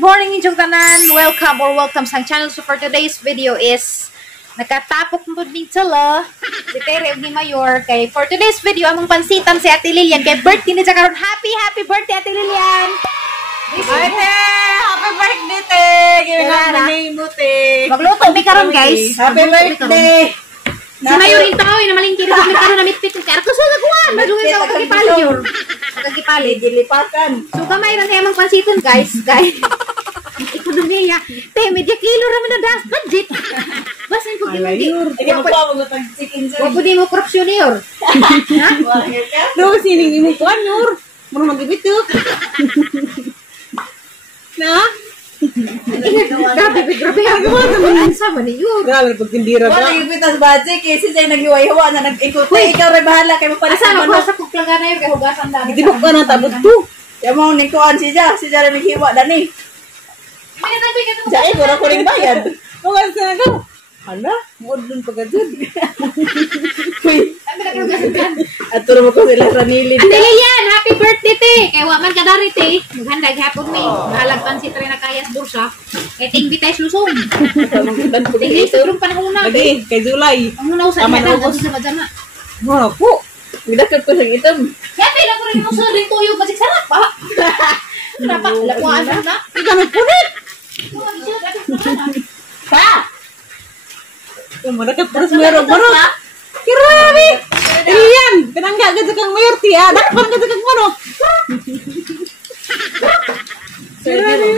good morning inyong tanan. Welcome sa channel. So for today's video is nakatapok mo din sila si Tere ni Mayor. Kay for today's video among pansitan si Ate Lilian kay birthday ni karon. Happy birthday Ate Lilian. Ate, happy birthday te. Ginawa mo te. Magluto mi karon guys. Happy birthday. Si Mayor rin tao, namalingkiri ko mi karon na mitpit ko. Kaya ko sa nagkuhan. Madungin sa magkakipali yun. Magkakipali. Dilipakan. So kamay rin among pansitan guys. Ekonomiya. Te, media kilo raman na das budget. Basin po din mo. Ikaw pa mo tag chicken sa. Wapo di mo korupsyon niyor. Ha? No, sining mo kuan nur. Mo magibito. Na? Grabe. Ang sama niyor. Grabe pag tindira ba? Wala ipitas budget kasi siya naghiwa-hiwa na nag-ikot. Ikaw rin bahala kay mapalis Asa na sa kuklaga na yun kay hugasan dami. Di ba na tabot to? Ya mo ni kuan siya rin naghiwa dani. Jai ko ring bayad. Bukan sa ko. Hala, modun pagajud. Uy, Kami na kalugasan. atur mo ko sila ranili. Ate Lilian, happy birthday te. Kay wa man kadari te. Maghandag hapon mi. Bahalag pansit rin na kayas bursa. Kay ting bitay lusong. Tingin sa durong panahon na. Lagi kay Julay. Ang una usan Tama na na, sa madana. Mo po. Midakot ko ng itom. Happy lang ko rin mo sa rin tuyo kasi sarap pa. Sarap pa. Lakuan na. Ikaw nagpunit. Pa! Yung mga kapras mayroon. Kirami! Ilian! Pinangga ka sa kang mayor tiya. Dapat ka sa kang manok. Kirami!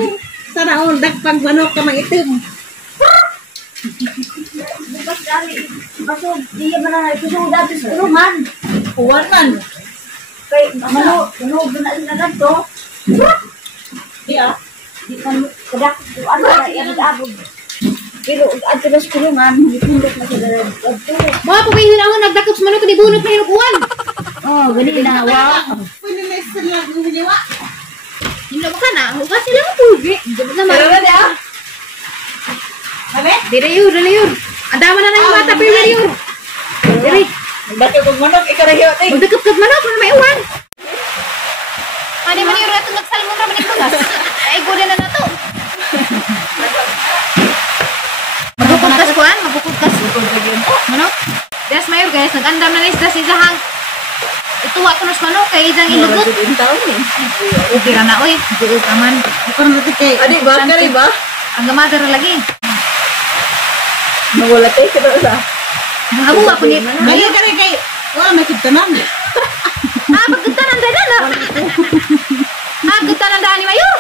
Sana ako dakpang manok ka mang itim. Bukas dari masuk dia mana itu sudah habis rumah Kuwan man. kay mano guna na to Iya. di kan kedak ano na yang abog pero atas kurungan dipundok na sa dalan to Mga pumihin ako nagdakop sa manok ni bunot na hinukuhan. oh gani na wa Pwede na isa lang gumiwa. Hindi mo ka na. Huwag sila ang pulgi. Hindi naman. Pero na dia. Sabi? Dire yun. Ang dama na ng mata pero dire yun. Dire. Bakit kung manok ikaw na hiyote? Magdakop-kap manok. Ano may uwan? Ano man yun ito nagsalmon naman yung bugas. Ay, gulin na to. Magpupugkas ko an. Magpupugkas. Manok. Des mayor guys. Nag-andam na isda si Zahang. Ituwa ko na sa manok. Kaya isang ilugot. Okay na oy. Buo ka man. Parang natikay. Adi ba? Kari ba? Ang gamadar lagi. Nawala tayo ka doon sa. Abo ako ni. Dali ka rin kay. Wala may kitanan. Pagkutanan dahil na. Pagkutanan dahil ni Mayor.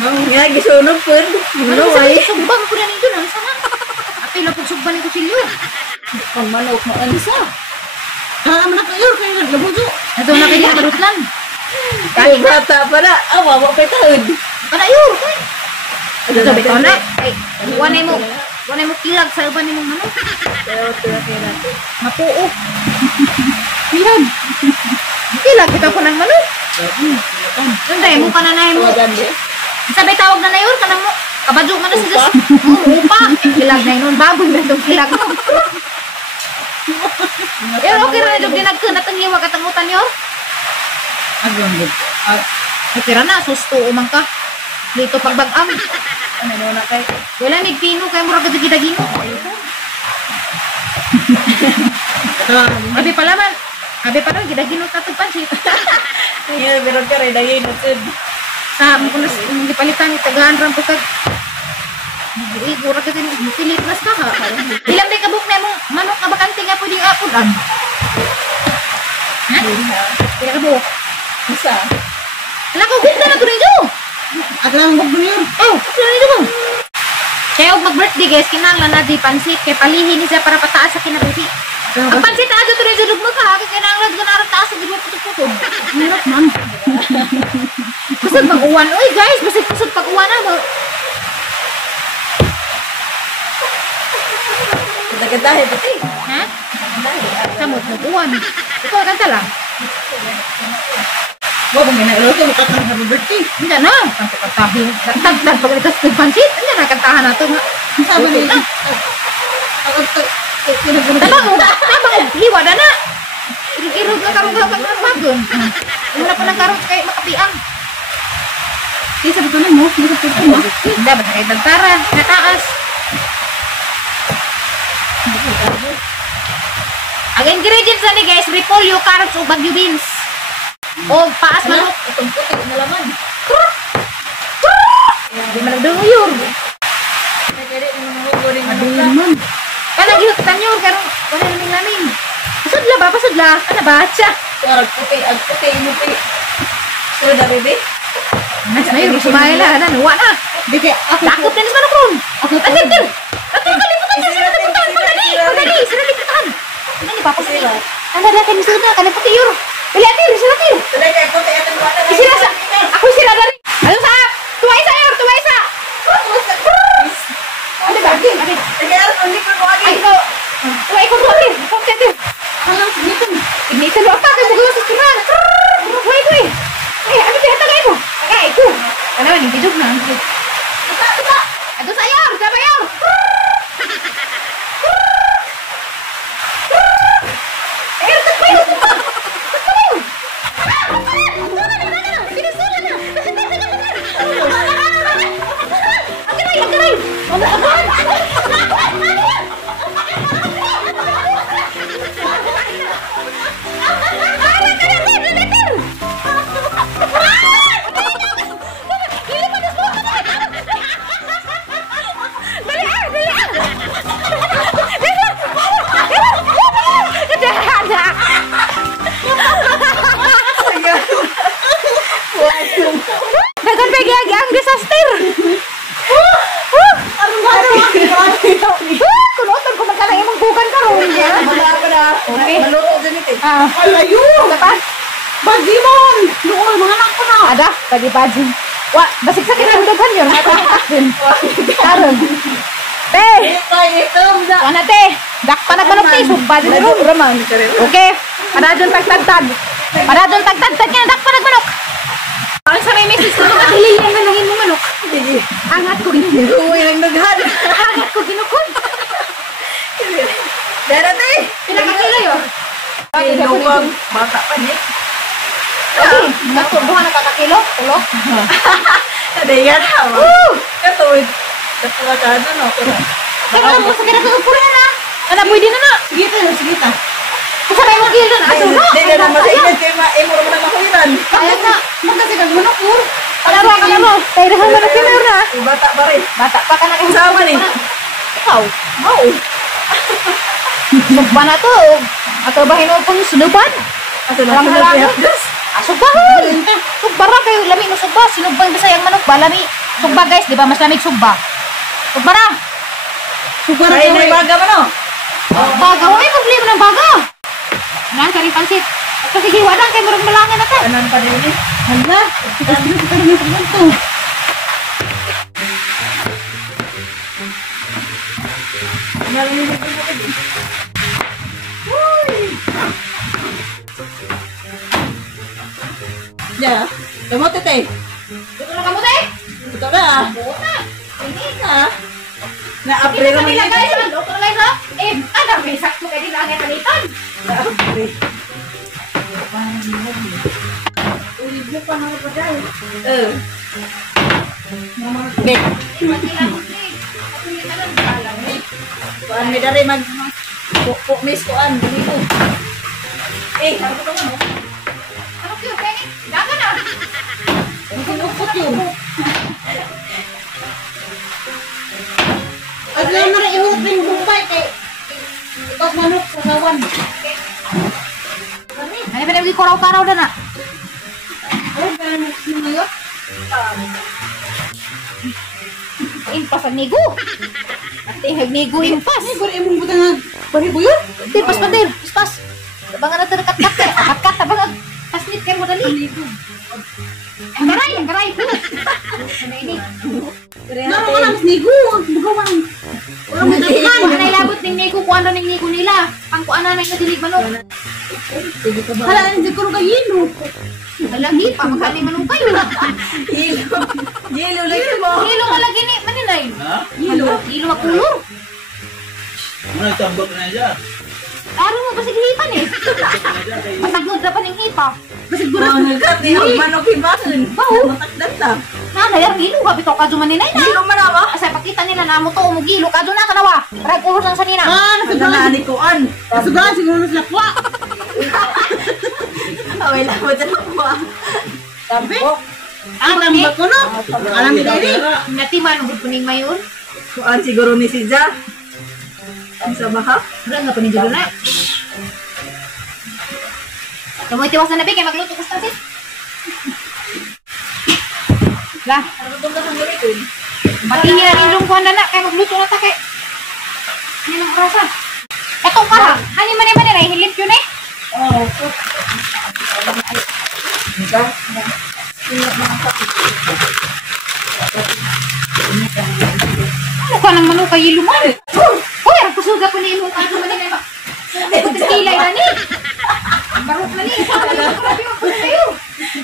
Nga gisunog po. Ano sa sugbang ko na nito nang sana. Apil na pagsugban ni Kuchilyo. Ang manok mo ano sa? Alam na kayo kayo naglabuso. Ito na kayo nakarutlan. Ay bata pa na. Awa mo pa taon. Para yun. Ito sabi ko na. Ay, wanay mo kilag sa uban ni mong manok. Mapuo. Kilag. Kilag kita ko ng manok. Sunday mo ka na mo. Sabi tawag na na yun. Kanang mo. Kabadyo mo na sila. Upa. Kilag na yun. Baboy na itong kilag mo. Pero okay rin na dinagkanat ang hiwag at ang utan yun. Agong. Okay rin na. Susto umang ka. Dito pagbag-am. Ano na kay? Wala ni Pino kay murag kita gino. Abi pala man. Abi pala kita gino tatag pansit. Iya pero ka rin dagay na tud. Sa mo kuno gipalitan ni tagahan ram pagkag. Di murag ka din pilit nas ka ha. Ilang day kabuk na mo manok nga bakante nga pwedeng apod ang. Ha? Kaya kabuk. Isa. Ala ko ganda na tuloy jo. At lang bug yun. Oh, tuloy nito mo. Kaya og mag-birthday guys kinahanglan na di pansit kay palihin ni siya para pataas sa kinabuhi. Ang pansit na ato tuloy jud mo ka kay kinahanglan ko na taas sa gibot putok-putok. Hirap man. Kusog pag-uwan. Oy guys, basig kusog pag-uwan na mo. Nagadahe pati. Ha? Samot mag-uwan. Ikaw kanta lang. Wa kung ginailuto mo katang happy birthday. Hindi na. Kanta-kantahin. Tagtag pag nagkas pansit. Hindi na kantahan nato nga. Sabi ni. Tabang hiwa na na. Irog-irog na karong bagon. Wala pa ng karong kay makapiang. Kaya sa tutunan mo, nasa tutunan mo. Hindi, basta kayo nagtara. Nataas. Ang ingredients na ni guys, repolyo, carrots, o bagyo beans. O paas manok. Itong puti na laman. Hindi man nagdungo yun. Adulan man. Kaya nagihutan yun, karong wala naming namin. Pasudla ba? Pasudla? Ano ba? Siya. Ag puti mo pi. So da bebe. Nasa na yun, sumaya na. Nanuwa na. Di kaya ako Takot din sa manok ron. Ako po. Atir! Kalimutan niya sila napuntahan. Pagdali! Sila liputan. Ano ni Papa sila? Ano na kayo sila na? Kalimutan kayo. Bili atir! Sila atir! Tulay kay puti atong wala. Sila sa... Ako sila na rin. Ano sa... Tuway sa air! Tuway sa... Ano ba? Ano? Kaya ang likod mo Ay, agi. ito. Tuway ko tuway. Tuway atir. Alam, sinitan. Ignitan mo. Apa? Kaya magulong sa siran. Tuway, tuway. Ay, ano ba? Tagay mo. Tagay ko. Ano ba? Hindi joke na. Ato sa air! Sa air! Air, takbayo! Takbayo! Sinusulan na! Ang garay! Dagan pagi ang disaster. Kunotan ko magkana imong bukan karon. Mga na. Okay. Maluto din ito. Alayo! Dapat Bagimon! Noon, mga anak ko na. ada pagi pagi. Wa, basig sa kita daghan yun. Karon. Te, Ito. ana te. Dak pa nagmanok te sugba din ro. Okay. Para dun tagtagtag. Para dun tagtagtag kaya dak pa nagmanok. Ang sa may message ko matili yan na langin mo manok. Angat ko ginukod. Uy lang daghan. Angat ko ginukod. Darate. Pinakakila yun. Ay, lubang. Bata pa ni. Okay, natubuhan na kakakilo. Tulo. Ada yan ha. Katuwid. Katuwa ka doon no. Kaya alam mo, sa kinakakupura na. Ano, pwede na na. Sige tayo, sige ta. Kasi may mag na. Aso na. Hindi na makaingat kay imo ra man makuiran. Kaya nga, magkasi kag manok mo. Kalaro. Tairahan na na kinayar na. Bata pa rin. Bata pa ka na kayo. Sama ni. Ikaw. Oh. Sugba na to. Ato ba hinupon sunuban? Ato na Walang sila halangan. pihapdas. Sugba. Sugba ra kayo. Lami mo sugba. Sinugba yung bisayang manok ba? Lami. Sugba guys. Di ba mas lamig sugba? Sugba na. Sugba na Ay, kami. may baga man oh. Baga. Huwag may problema ng baga. Nan kari pansit. Kasi hiwa lang kay murag malangin na tayo. Anan pa din ni. Hala, kita na yung pagkanto. Ya. Kamu tete. Dito na kamu tayo. Ito na. Oo na. Hindi na. Na Dito April na naman nila dito. guys. Dito na guys ha. Ada may sakto kayo din ang palitan. Na April. Eh. Okay. Kuan mi dari mag puk miss kuan dito. Eh, ano ko mo? Ano kayo, Penny? Daga na. Kinukot yun. At lang na rin ihulog ng bumbay kay ikas manok sa kawan. Ano ba nabili kuraw-karaw na na? Ay, ganun mo ngayon. Impas ang nigo. At ihag nigo impas. Ay, bari imong butang nga. Bari po yun? Impas pa din. Impas. Tabangan na ito na kat-kat eh. Kat-kat, tabangan. Pasnit kayo mo dali. Ang garay, ang garay. Naro ka lang, nigo. Bugawan. Wala mo daghan. Kung nailabot ng nigo, kung ano ng nigo nila. Pang kung ano na yung nadilig manok. Hala, hindi ko rin kayino. Alagi pa, magkali manok kayo. Yelo. Yelo lagi mo. Hilo nga lagi ni, maninay. Ha? Hilo makulong. Ano itambok na dyan? Araw mo ba hipan eh. Masagod na pa ng hipa. Kasi Gura gura. nagat ni ang manok hibasan. Bao. Matakdan ta. Ano yan, gilo ka bitaw ka duman ni Nay na. Gilo man ako. Asa pakita nila na mo to mo gilo ka na kanawa. Rag uros lang sa nina. Nasugaan. Nasugaan siguro sila kwa. Away lang mo dyan ako. Sabi? Nambak ko no. Alam ni Diri. Natiman ug puning mayon. Kuan siguro ni si Ja. Ang sabaha. Wala nga puning gilo na. Kamu tiwas na nabi kay magluto ko sa sis. Lah, Narutong ka sa nilipin. pati nila nindong kuhan na kay magluto na ta kay. Ano nang rasa? Eto pa ha. Hani man na hilip yun eh. Oo. Ano ka nang manok kay iluman? Uy, ang kusuga ko ni imong kanto man ni. Ako kilay na ni. Barok na ni. Grabe ang kusuga kayo.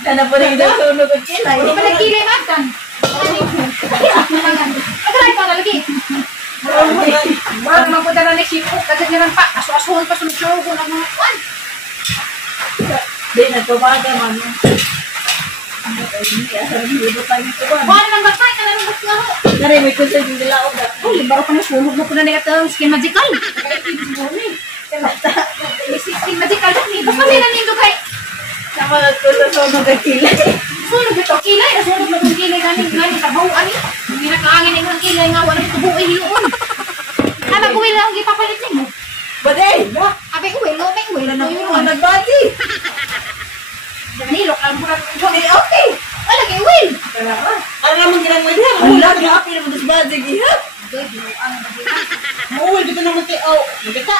Kana po rin daw sunog ang kilay. Hindi pa nagkilay matan. Pagkalay pa lagi. Parang magpunta na next week. Kasi naman pa. Aso-asuhon pa sunod-sunod ko ng mga kuwan. Di, nagpabaga man. Kuwan ng basay ka na ng basay ako. Nari, may kusay yung dilaog na. Uy, baro pa na sunog mo po na nila ito. Skin magical. Skin magical. Basta nila nindo kay. Namalat ko sa sunog ang kilay. Sunog ito, kilay. Sunog na itong kilay ganing kabahuan eh. Hindi nakaangin yung kilay nga. Walang tubo eh hiyoon. Anak ko lang ang ipapalit niyo. Baday! Abe, uwi, lo, may uwi. Wala na po ang nagbati. Danilo, alam ko na okay. Wala kay uwi. Ano naman ginang mo diyan? Wala, grabe naman das badig iha. Mauwi dito naman kay oh. Magkata.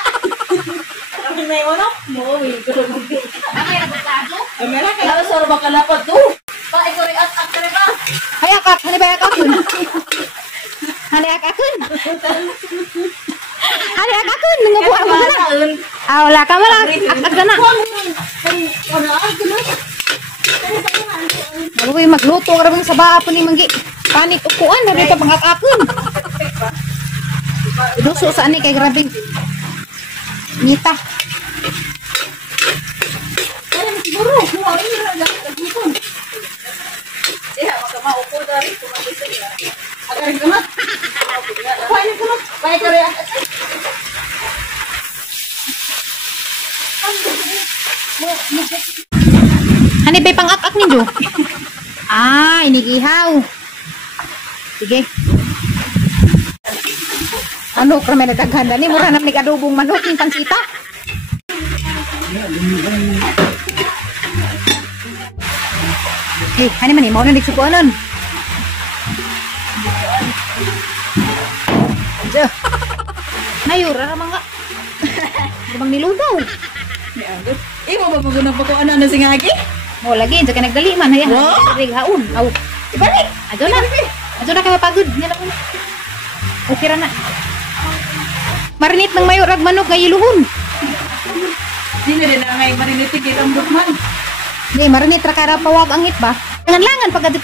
Ano na yung ano? Mauwi ko na magdi. Amay na bagado. Kamera ka. Kaya sa ba kalapat to? Pa, ikaw rin at ka rin ba? Hayakak, hani ba yakakun? Hani yakakun? Hani yakakun? Nangabuha mo na. Ah, wala ka mo lang. Akak ka na. Uy, magluto ka rin sa baa po ni Manggi. Panik ukuan, nabi ka pangakakun. Iduso saan ni kay grabing. Nita. Siguro, kumawin nyo na lang nagpupon. Siya, makamaupo na rin. Kumagisay na. Agarin ka na. Kuha niyo ko na. Kaya ka rin. Hani ba pangakak ninyo? Ah, inigihaw. Sige. Ano, kami nadaghan ni mura na may adobong manok yung pansita. Eh, hani man eh, mau na nagsupuanon. Diyo. Nayura naman ka. Gabang nilugaw. Imo ba magunang pa ko ano si ngagi? Oh, lagi, dyan ka nagdali man. Ayan, rig haun. Aw. Ibalik! Adyo na. Adyo na kayo pagod. Yan ako na. Okay ra na. Marinit ng mayo rag manok nga iluhon. Hindi na rin na may marinitigil ang bukman. Hindi, marinit ra kara pawag ang hit ba? Langan-langan pagkadit.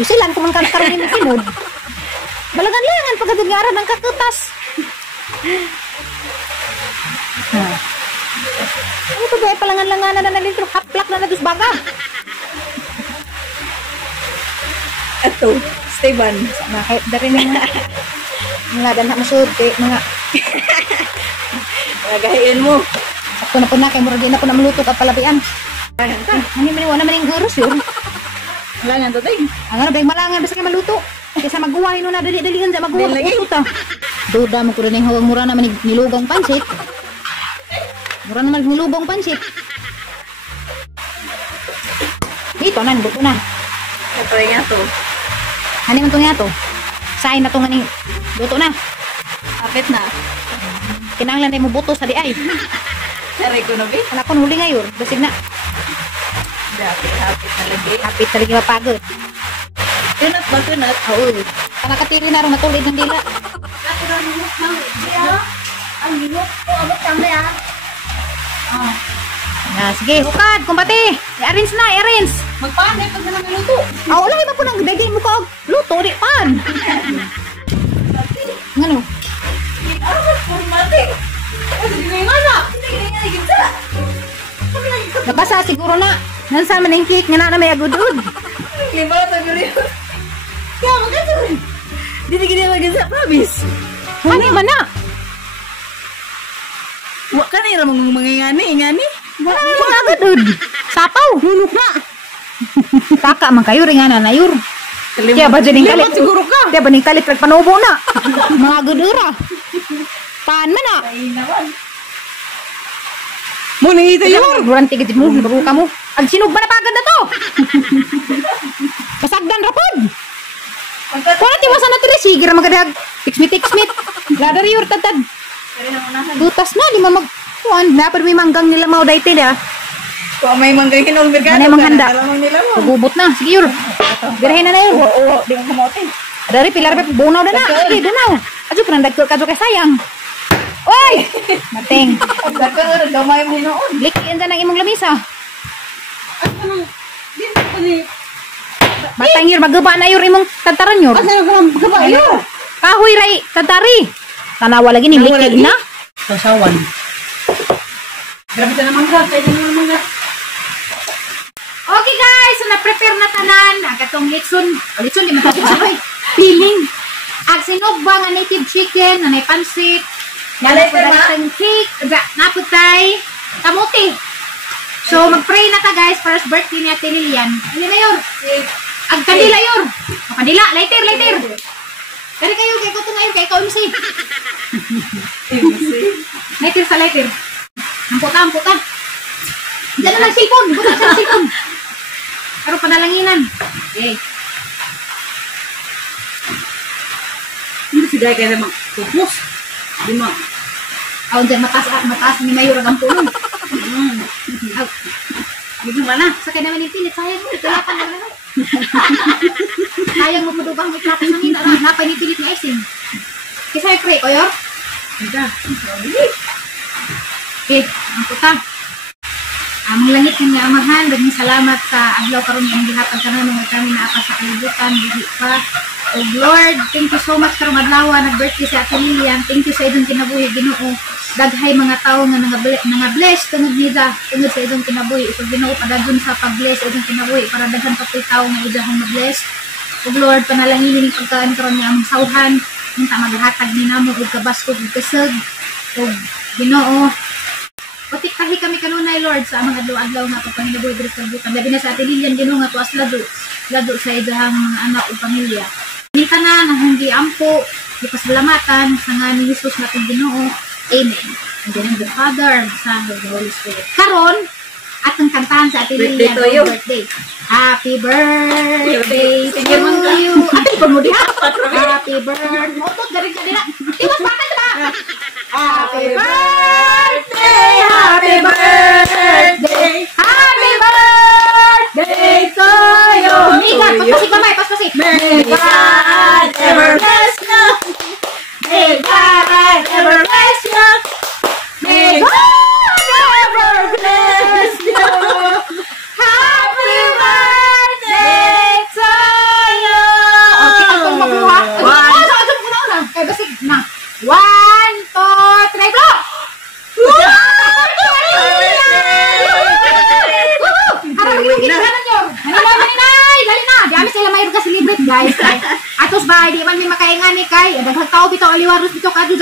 Dusilan kung man karon ni sinod. Balagan-langan pagkadit nga aran ang kakutas. Ano to ba? Palangan-langanan na nalintro. Haplak na nadus baga. Ato, Esteban. Bakit? Dari na mga danha masulti. Mga Magahiin mo. ako na po na. Kaya mura din na po na maluto ka palabian. Ano man naman yung guros yun? Wala nga to, ting. Ang ano ba yung malangan basta kayo maluto? Kaysa magguwain na dali-dalihan sa magguwa. Dali lagi. Uto ta. Duda mo ko rin yung hawag mura naman yung nilugong pansit. Mura naman yung nilugong pansit. Dito na, luto na. Ito nga to. Ano man ito nga to? Sain na ito nga ni luto na. Kapit na. Kinanglan na mo buto sa di ay. Saray ko na, be. Wala ko huli ngayon. Basig na. Hapit na lagi. Hapit talaga mapagod. Tunat ba, tunat? Oo. Nakatiri na rin matulid ng dila. Ang minok ko, abot kami ah. Na, sige, hukad, kumpati. I-arrange na, i-arrange. Magpaanay pag na naluto. Ah, wala iba po nang dagay mo ka. Luto, di pan. Ano? Mati. Hindi na yung anak. Nabasa siguro na. Nansa man yung cake nga na may agudud. Lima, tayo rin. Kaya maganda rin. Dili gini maganda promise. Ano man na? Wa ka na yung mga ingani. Wala na mga agad. Sapaw. Hulog na. Taka man kayo rin nga na yur. Kaya ba dyan yung kalit? Siguro ka. Kaya ba yung kalit pagpanubo na? Mga gudura. Paan man na? Muna ito Kaya yun. mo, durang tigit mo, bago ka mo. Ang sinog ba na pagod na to? Pasagdan rapod. Wala tiwasan na tiri, sige ra magadag. Tiksmit. Ladar yur, tad. Butas na, di ma magkuhan. Dapat may manggang nila mau daite na. Kung may manggay hinong merkado. Ano yung manghanda? Alamang nila mo. Pagubot na, sige yur. Birahin na yur. Oo, di mo kamote. Dari pilar pe bunaw na na. Sige, bunaw. Ajo panandag ko kadto kay sayang. Oy! Mateng. Pagkakaroon, gamay mo noon. Likian ta ng imong lamisa. Dito ko ni. Matang yur magaba na yur imong tantaran yur. Asa na gaba yun? Kahoy ray tantari. Tanawa lagi ni likian na. Sasawan. Grabe ka naman ka. Kaya naman ka. Okay guys, so na-prepare na tanan. Agatong litson di matapos. Piling. Ag sinugba nga native chicken, nga may pansit. Nalay pa na? Cake, naputay, kamuti. So mag-pray na ta guys, first birthday ni Ate Lilian. Ano na yun? Ag kandila yun. O kandila, lighter. Kaya kayo, kaya ko ito ngayon, kaya ikaw MC. Lighter sa lighter. Amputa. Diyan na lang cellphone. Buta sa cellphone. Pero panalanginan. Okay. Hindi si Day kaya naman. Tupos. Di mo. Aw, dyan mataas ni Mayor ang puno. Aw, Hindi mo na. sakay naman yung pilit. Sayang mo, itulapan na lang. Sayang mo pudubang may klapos ng ina. Napay ni pilit ni icing. Kisa yung pray, Koyor? Hindi. Okay, ang puta. Amang langit ng amahan, daghang salamat sa adlaw karon nga gihapon kanon nga kami naa sa kalibutan dili pa. Oh Lord, thank you so much karong adlaw nag-birthday si Ate Lilian. Thank you sa idong kinabuhi Ginoo. Daghay mga tawo nga bless tungod nila, tungod sa idong kinabuhi. So Ginoo padagyon sa pag-bless idong kinabuhi para daghan pa pay tawo nga idahang ma-bless. Oh Lord, panalangin ni pagkaan karon nga among sawhan, unta maghatag ni namo og kabaskog ug kasag. Oh Ginoo, patiktahi kami kanunay Lord sa amang adlaw-adlaw nga pagpanginabuhi diri sa kalibutan. Labi na sa Ate Lilian Ginoo nga tuas lado sa idahang anak ug pamilya. Minta na hindi ampo, ipasalamatan sa nga ni Jesus natin Ginoo. Amen. And then the Father, the Son, and the Holy Spirit. Karon, atong kantahan sa Ate Lilian ang birthday. Happy birthday to you. Ate, ipon mo diha. Happy birthday. Motot, garing ka nila. Tiwas bata diba? Happy birthday, happy birthday, happy birthday to you. Migat, paspasik mamay, paspasik. May God ever bless you. May God ever bless you. May God ever bless you. Happy birthday to you. Okay, atong mabuha. Atong una. Kaya basig na. 1, 2, 3, go! Harap yung ginaganan nyo. Maninay! Dali na! Di amin sila mayroon ka celebrate, guys. Atos ba, di man may makaingan ni Kay. Daghang tao bito, aliwaros bito ka doon.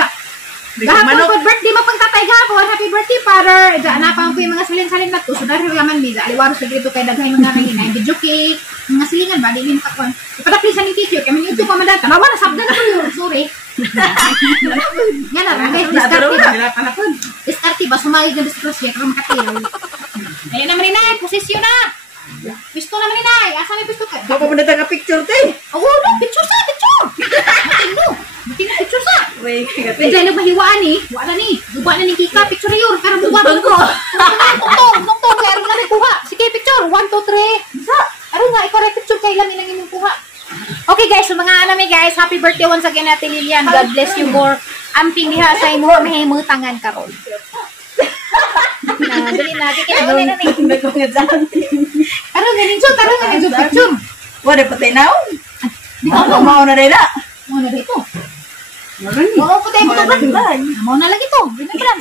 Gahapon po birthday mo pang tatay gahapon. Happy birthday, father. Napang po yung mga salin-salin na to. So, dahil yaman mi, aliwaros lagi ito kay daghang mga nanginay. Video cake, mga silingan ba? Di yung kakwan. Ipadaplisan ni teacher. Kami YouTube mamadan. Tanawa na, sabda na po yun. Sorry. Nga na, guys. Diskarte ba? Sumagig na disclose yan. Pero makatilaw. Ayun naman ninay. Posisyon na. Pisto naman ninay. Asa may pisto ka? Baka mo na taga picture tayo. Oo, no. Picture sa. Picture. Matino. Matino picture sa. Wait, Medyo na mahiwaan eh. Wala ni. Buba na ni Kika. Picture yun. Pero buba ko. Tungtong. Kaya rin namin kuha. Sige, picture. 1, 2, 3. Isa. Aron nga, ikaw rin picture kay lang ilang inyong kuha. Okay guys, so mga anami guys, happy birthday once again Ate Lilian. God bless you more. Amping diha sa imo mahimutangan karon. Na, dali na. Kaya na ni. Aron ganin so, picture. Wala pa tayo now? Di Ano mo na rin na? Mo na dito. Oo, putay mo to. Mo na lagi to. Dili na